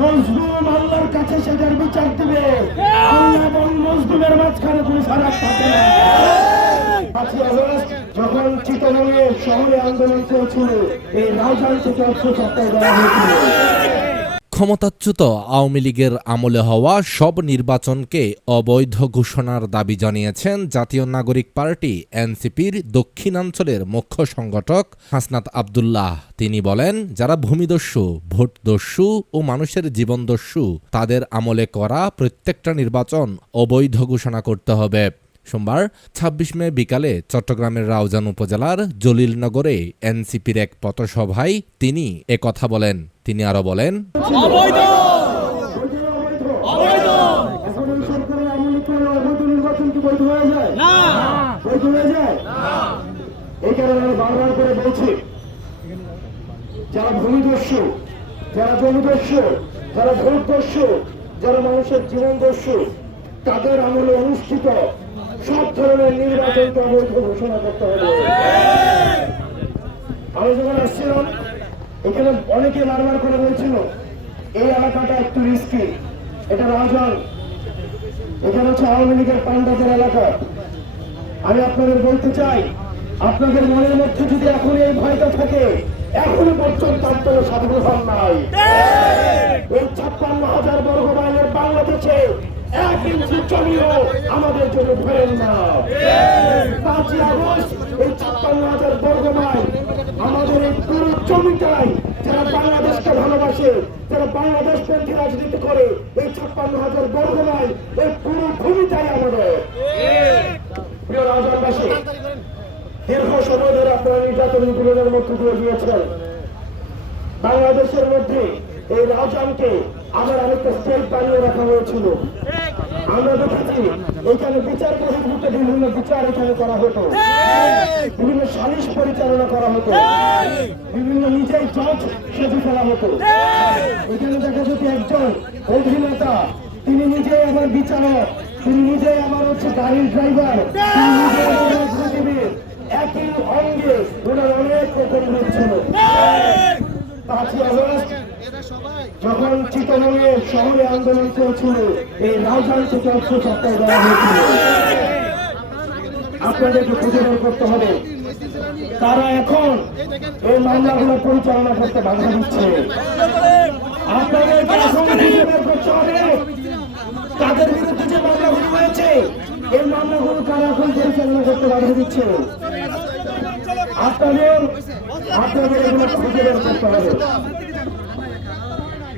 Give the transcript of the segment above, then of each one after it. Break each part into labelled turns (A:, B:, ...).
A: মজলুম আল্লাহর কাছে সেটার বিচার দিবে। আল্লাহ এবং মজলুমের মাঝখানে তুমি সারা থাকে না। পাঁচই আগস্ট যখন চিটাগাঙে শহরে আন্দোলন চলছিল এই রাজধানী থেকে অর্থ সপ্তাহে দেওয়া হয়েছিল।
B: ক্ষমতাচ্যুত আওয়ামী লীগের আমলে হওয়া সব নির্বাচনকে অবৈধ ঘোষণার দাবি জানিয়েছেন জাতীয় নাগরিক পার্টি এনসিপির দক্ষিণাঞ্চলের মুখ্য সংগঠক হাসনাত আবদুল্লাহ। তিনি বলেন, যারা ভূমিদস্যু, ভোটদস্যু ও মানুষের জীবনদস্যু, তাদের আমলে করা প্রত্যেকটা নির্বাচন অবৈধ ঘোষণা করতে হবে। সোমবার ২৬ মে বিকালে চট্টগ্রামের রাউজান উপজেলার জলিলনগরে এনসিপির এক পথসভায় তিনি এ কথা বলেন। তিনি আরও বলেন
C: অবৈধ!
A: অবৈধ! এখন এই সরকারের আমলে করে অবৈধ নির্বাচন কি বৈধ হয়ে যায়
C: না!
A: বৈধ হয়ে যায় এই কারণে আমি বারবার করে বলছি যারা ভূমিদস্যু যারা জমিদস্যু যারা ভোটদস্যু যারা মানুষের জীবন দস্যু তাদের আমলে অনুষ্ঠিত সব ধরনের নির্বাচনকে অবৈধ ঘোষণা করতে হবে। আমি যখন আসছিলাম এখানে অনেকে বারবার করে বলছিল এই এলাকাটা একটু রিস্কি এটা রাজন এখানে হচ্ছে আওয়ামী লীগের পান্ডাদের এলাকা। আমি আপনাদের বলতে চাই আপনাদের মনের মধ্যে যদি এখন এই ভয়টা থাকে এখনও পর্যন্ত আপনারা সাধু হন নাই এই ছাপ্পান্ন হাজার বর্গ মাইলের বাংলাদেশে এক ইঞ্চি জমিও আমাদের জন্য ধরেন না। পাঁচই আগস্ট এই ছাপ্পান্ন হাজার বর্গ মাইল আমাদের এই পুরো জমিটাই যারা বাংলাদেশকে ভালোবাসে যারা বাংলাদেশ পন্থী রাজনীতি করে এই ছাপ্পান্ন হাজার বর্গ মাইল এই পুরো ভূমিটাই আমাদের। প্রিয় রাজনবাসী দীর্ঘ সময় ধরে আপনারা নির্যাতন নিপীড়নের মধ্য দিয়ে গিয়েছেন বাংলাদেশের মধ্যে এই রাজানকে আবার অনেকটা স্টেট বানিয়ে রাখা হয়েছিল। আমরা দেখেছি, এখানে বিচার বহির্ভূত বিভিন্ন বিচার এখানে করা হতো। বিভিন্ন সালিশ পরিচালনা করা হতো। বিভিন্ন নিজেই জজ সেজে ফেলা হতো। এখানে দেখা যেত একজন অভিনেতা, তিনি নিজেই আমার বিচারক, তিনি নিজেই আমার হচ্ছে গাড়ির ড্রাইভার আমার একই অঙ্গে ওনার অনেক রকম ছিল। পাঁচই আগস্ট যখন চিটাগাঙে শহরে আন্দোলন চলছিল এই রাউজান থেকে অস্ত্র সপ্তাহে দেওয়া হয়েছিল। আপনাদেরকে বের করতে হবে। তারা এখন এই মামলাগুলো পরিচালনা করতে বাধা দিচ্ছে। আপনাদেরকে তাদের বিরুদ্ধে যে মামলাগুলো হয়েছে, এই মামলাগুলো তারা এখন পরিচালনা করতে বাধা দিচ্ছে। আপনাদের আপনাদের এগুলো বের করতে হবে।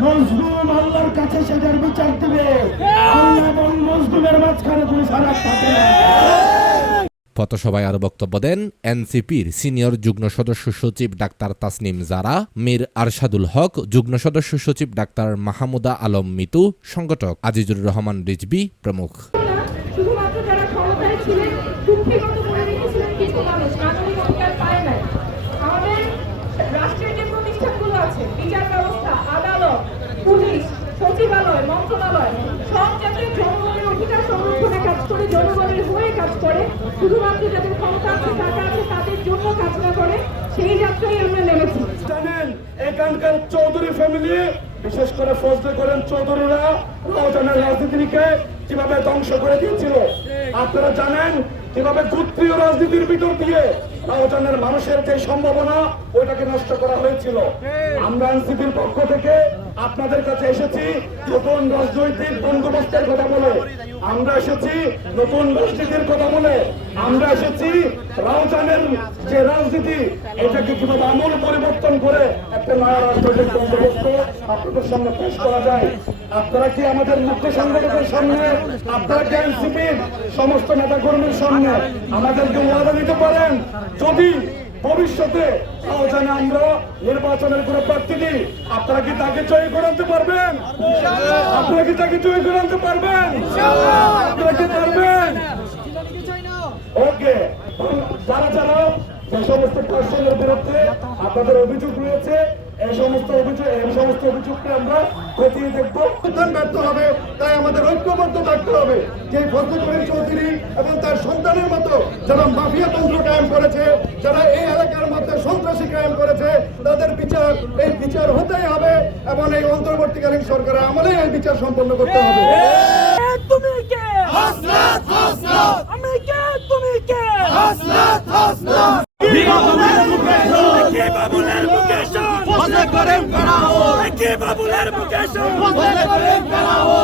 A: মজলুম আল্লাহর কাছে সেটার বিচার দিবে। আল্লাহ এবং মজলুমের মাঝখানে তুমি সারা থাকে না।
B: পথসভায় আরও বক্তব্য দেন এনসিপির সিনিয়র যুগ্ম সদস্য সচিব ডাক্তার তাসনিম জারা মীর আরশাদুল হক যুগ্ম সদস্য সচিব ডাক্তার মাহমুদা আলম মিতু সংগঠক আজিজুর রহমান রিজবি প্রমুখ।
D: শুধুমাত্র যারা ক্ষমতায় ছিলেন কুক্ষিগত করে রেখেছিলেন কিছু মানুষ নাগরিক অধিকার পায় নাই। আমাদের রাষ্ট্রের যে প্রতিষ্ঠানগুলো আছে বিচার ব্যবস্থা
A: বিশেষ করে ফজলে করেন চৌধুরীরা রাউজানের রাজনীতিকে কীভাবে ধ্বংস করে দিয়েছিল, আপনারা জানেন, কীভাবে গোত্রীয় রাজনীতির ভিতর দিয়ে রাউজানের মানুষের যে সম্ভাবনা, ওইটাকে নষ্ট করা হয়েছিল। আমরা এনসিপির পক্ষ থেকে আপনাদের কাছে এসেছি নতুন রাজনৈতিক বন্দোবস্তের কথা বলে। আমরা এসেছি নতুন রাজনীতির কথা বলে। আমরা এসেছি রাউজানের যে রাজনীতি, এটাকে কীভাবে আমূল পরিবর্তন করে একটা নয়া রাজনৈতিক বন্দোবস্ত আপনাদের সামনে পেশ করা যায় আপনারা কি আমাদের মুখ্য সংগঠকের সামনে, আপনারা কি এনসিপির সমস্ত নেতা কর্মীর সামনে আমাদেরকে ওয়াদা দিতে পারেন? যদি ভবিষ্যতে আলোচনা আমরা নির্বাচনের কোন প্রার্থী প্রার্থীটি আপনারা কি তাকে জয় করাতে পারবেন? আপনারা কি তাকে জয় করাতে পারবেন? আপনারা কি পারবেন? ওকে, যারা যারা যে সমস্ত পার্সনের বিরুদ্ধে আপনাদের অভিযোগ সমস্ত আমরা খতিয়ে দেখব
C: উত্থান ব্যর্থ হবে তাই আমাদের ঐক্যবদ্ধ থাকতে হবে। যে ফজল করিম চৌধুরী এবং তার সন্তানের মতো যারা মাফিয়া তন্ত্র কায়েম করেছে যারা এই এলাকার মধ্যে সন্ত্রাসী কায়েম করেছে তাদের বিচার এই বিচার হতেই হবে এবং এই অন্তর্বর্তীকালীন সরকারের আমলে এই বিচার সম্পন্ন করতে হবে।
E: তুমি কে? হাসনাত হাসনাত আমি কে? তুমি কে? হাসনাত হাসনাত বাবুলের মুকেশ কি বাবুলের মুকেশ ফসে করে? ফেরাও কি বাবুলের মুকেশ ফসে করে ফেরাও